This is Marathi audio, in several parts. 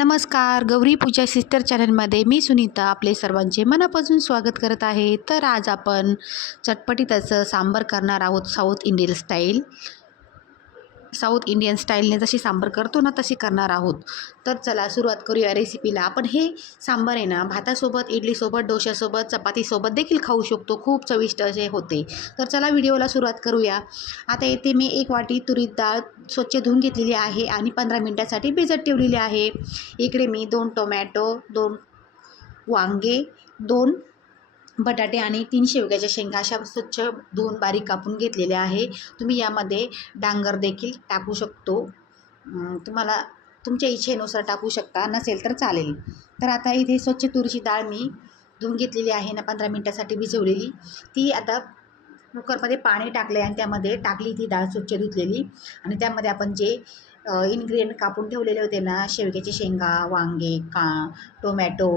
नमस्कार गौरी पूजा सिस्टर चॅनलमध्ये मी सुनीता आपले सर्वांचे मनापासून स्वागत करत आहे. तर आज आपण चटपटीत असं सांबर करणार आहोत South Indian style South Indian स्टाईलने जशी सांबार करतो ना तशी करणार आहोत. तर चला सुरुवात करूया रेसिपीला आपण हे सांबार आहे ना भातासोबत इडलीसोबत डोश्यासोबत चपातीसोबत देखील खाऊ शकतो. खूप चविष्ट असे होते. तर चला व्हिडिओला सुरुवात करूया. आता येथे मी एक वाटी तुरीत डाळ स्वच्छ धुवून घेतलेली आहे आणि पंधरा मिनटासाठी भिजत ठेवलेली आहे. इकडे मी दोन टोमॅटो दोन वांगे दोन बटाटे आणि तीन शेवग्याच्या शेंगा अशा स्वच्छ धुवून बारीक कापून घेतलेल्या आहे. तुम्ही यामध्ये डांगर देखील टाकू शकतो. तुम्हाला तुमच्या इच्छेनुसार टाकू शकता नसेल तर चालेल. तर आता इथे स्वच्छ तुरीची डाळ मी धुवून घेतलेली आहे ना पंधरा मिनटासाठी भिजवलेली. ती आता कुकरमध्ये पाणी टाकले आणि त्यामध्ये टाकली ती डाळ स्वच्छ धुतलेली. आणि त्यामध्ये आपण जे इन्ग्रेडियंट कापून ठेवलेले होते ना शेवग्याचे शेंगा वांगे का टोमॅटो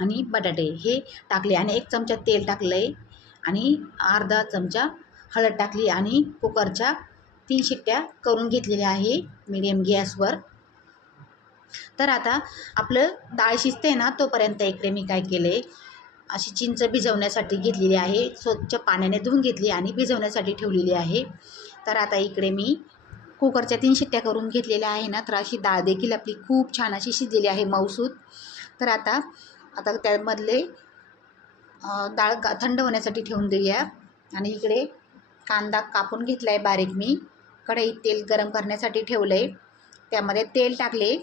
आणि बटाटे हे टाकले आणि एक चमचा तेल टाकलं आहे आणि अर्धा चमचा हळद टाकली आणि कुकरच्या तीन शिट्ट्या करून घेतलेल्या आहे मीडियम गॅसवर तर आता आपलं डाळ शिजते ना तोपर्यंत इकडे मी काय केलं आहे अशी चिंच भिजवण्यासाठी घेतलेली आहे स्वच्छ पाण्याने धुवून घेतली आणि भिजवण्यासाठी ठेवलेली आहे. तर आता इकडे मी कुकरच्या तीन शिट्ट्या करून घेतलेल्या आहे ना तर अशी डाळ देखील आपली खूप छान अशी शिजलेली आहे मऊसूत तर आता आता त्यामधले डाळ गा थंड होण्यासाठी ठेवून देऊया. आणि इकडे कांदा कापून घेतला आहे बारीक मी. कढईत तेल गरम करण्यासाठी ठेवलं आहे त्यामध्ये तेल टाकले.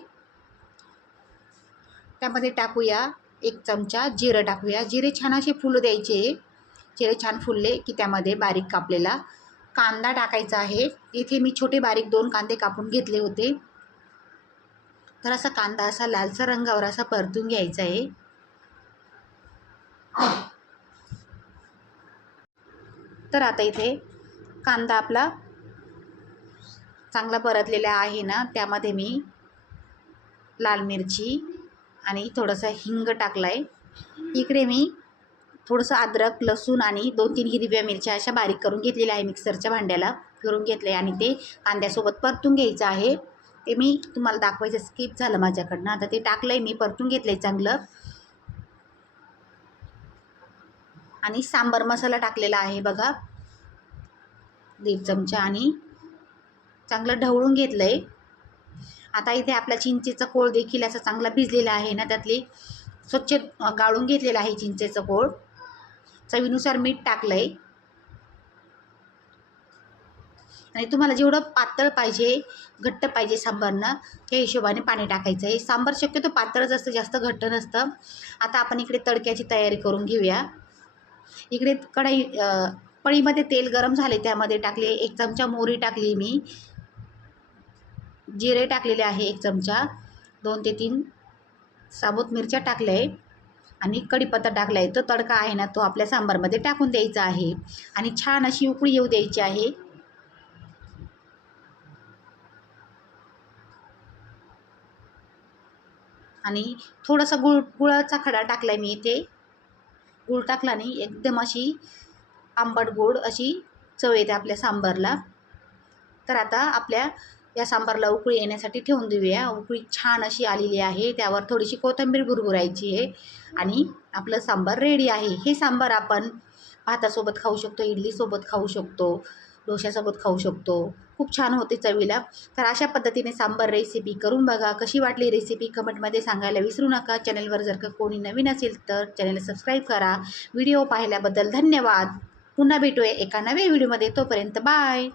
त्यामध्ये टाकूया एक चमचा जिरं टाकूया. जिरे छान असे फुलं द्यायचे. जिरे छान फुलले की त्यामध्ये बारीक कापलेला कांदा टाकायचा आहे. इथे मी छोटे बारीक दोन कांदे कापून घेतले होते. तर असा कांदा असा लालसर रंगावर असा परतून घ्यायचा आहे. तर आता इथे कांदा आपला चांगला परतलेला आहे ना त्यामध्ये मी लाल मिरची आणि थोडंसं हिंग टाकलं आहे इकडे मी थोडंसं अद्रक लसूण आणि दोन तीन हिरव्या मिरच्या अशा बारीक करून घेतलेल्या आहे मिक्सरच्या भांड्याला करून आहे आणि ते कांद्यासोबत परतून घ्यायचं आहे. ते मी तुम्हाला दाखवायचं स्किप झालं माझ्याकडनं. आता ते टाकलं आहे मी परतून घेतलं आहे चांगलं. आणि सांबर मसाला टाकलेला आहे बघा. दीड चमचा आणि चांगलं ढवळून घेतलं आहे आता इथे आपला चिंचेचा कोळ देखील असा चांगला भिजलेला आहे ना त्यातली स्वच्छ गाळून घेतलेला आहे चिंचेचं कोळ. चवीनुसार मीठ टाकलं आहे आणि तुम्हाला जेवढं पातळ पाहिजे घट्ट पाहिजे सांबारनं त्या हिशोबाने पाणी टाकायचं आहे. सांबार शक्यतो पातळच असतं जास्त घट्ट नसतं. आता आपण इकडे तडक्याची तयारी करून घेऊया. इकडे कढई पळीमध्ये तेल गरम झाले त्यामध्ये टाकले एक चमचा मोहरी टाकली मी. जिरे टाकलेले आहे एक चमचा. दोन ते तीन साबूत मिरच्या टाकल्या आहे आणि कढीपत्ता टाकला आहे तो तडका आहे ना तो आपल्या सांबारमध्ये टाकून द्यायचा आहे. आणि छान अशी उकळी येऊ द्यायची आहे. आणि थोडासा गुळ गुळाचा खडा टाकला आहे मी इथे. गूळ टाकला नाही एकदम अशी आंबट गोड अशी चव येते आपल्या सांबारला. तर आता आपल्या या सांबारला उकळी येण्यासाठी ठेवून देऊया. उकळी छान अशी आलेली आहे. त्यावर थोडीशी कोथिंबीर भुरभुरायची आहे आणि आपलं सांबार रेडी आहे. हे सांबार आपण भातासोबत खाऊ शकतो इडलीसोबत खाऊ शकतो. डोश्यासोबत खाऊ शकतो. खूप छान होते चवीला. तर अशा पद्धतीने सांबार रेसिपी करून बघा. कशी वाटली रेसिपी कमेंटमध्ये सांगायला विसरू नका. चॅनलवर जर का कोणी नवीन असेल तर चॅनल सबस्क्राईब करा. व्हिडिओ पाहिल्याबद्दल धन्यवाद. पुन्हा भेटूया एका नव्या व्हिडिओमध्ये तोपर्यंत बाय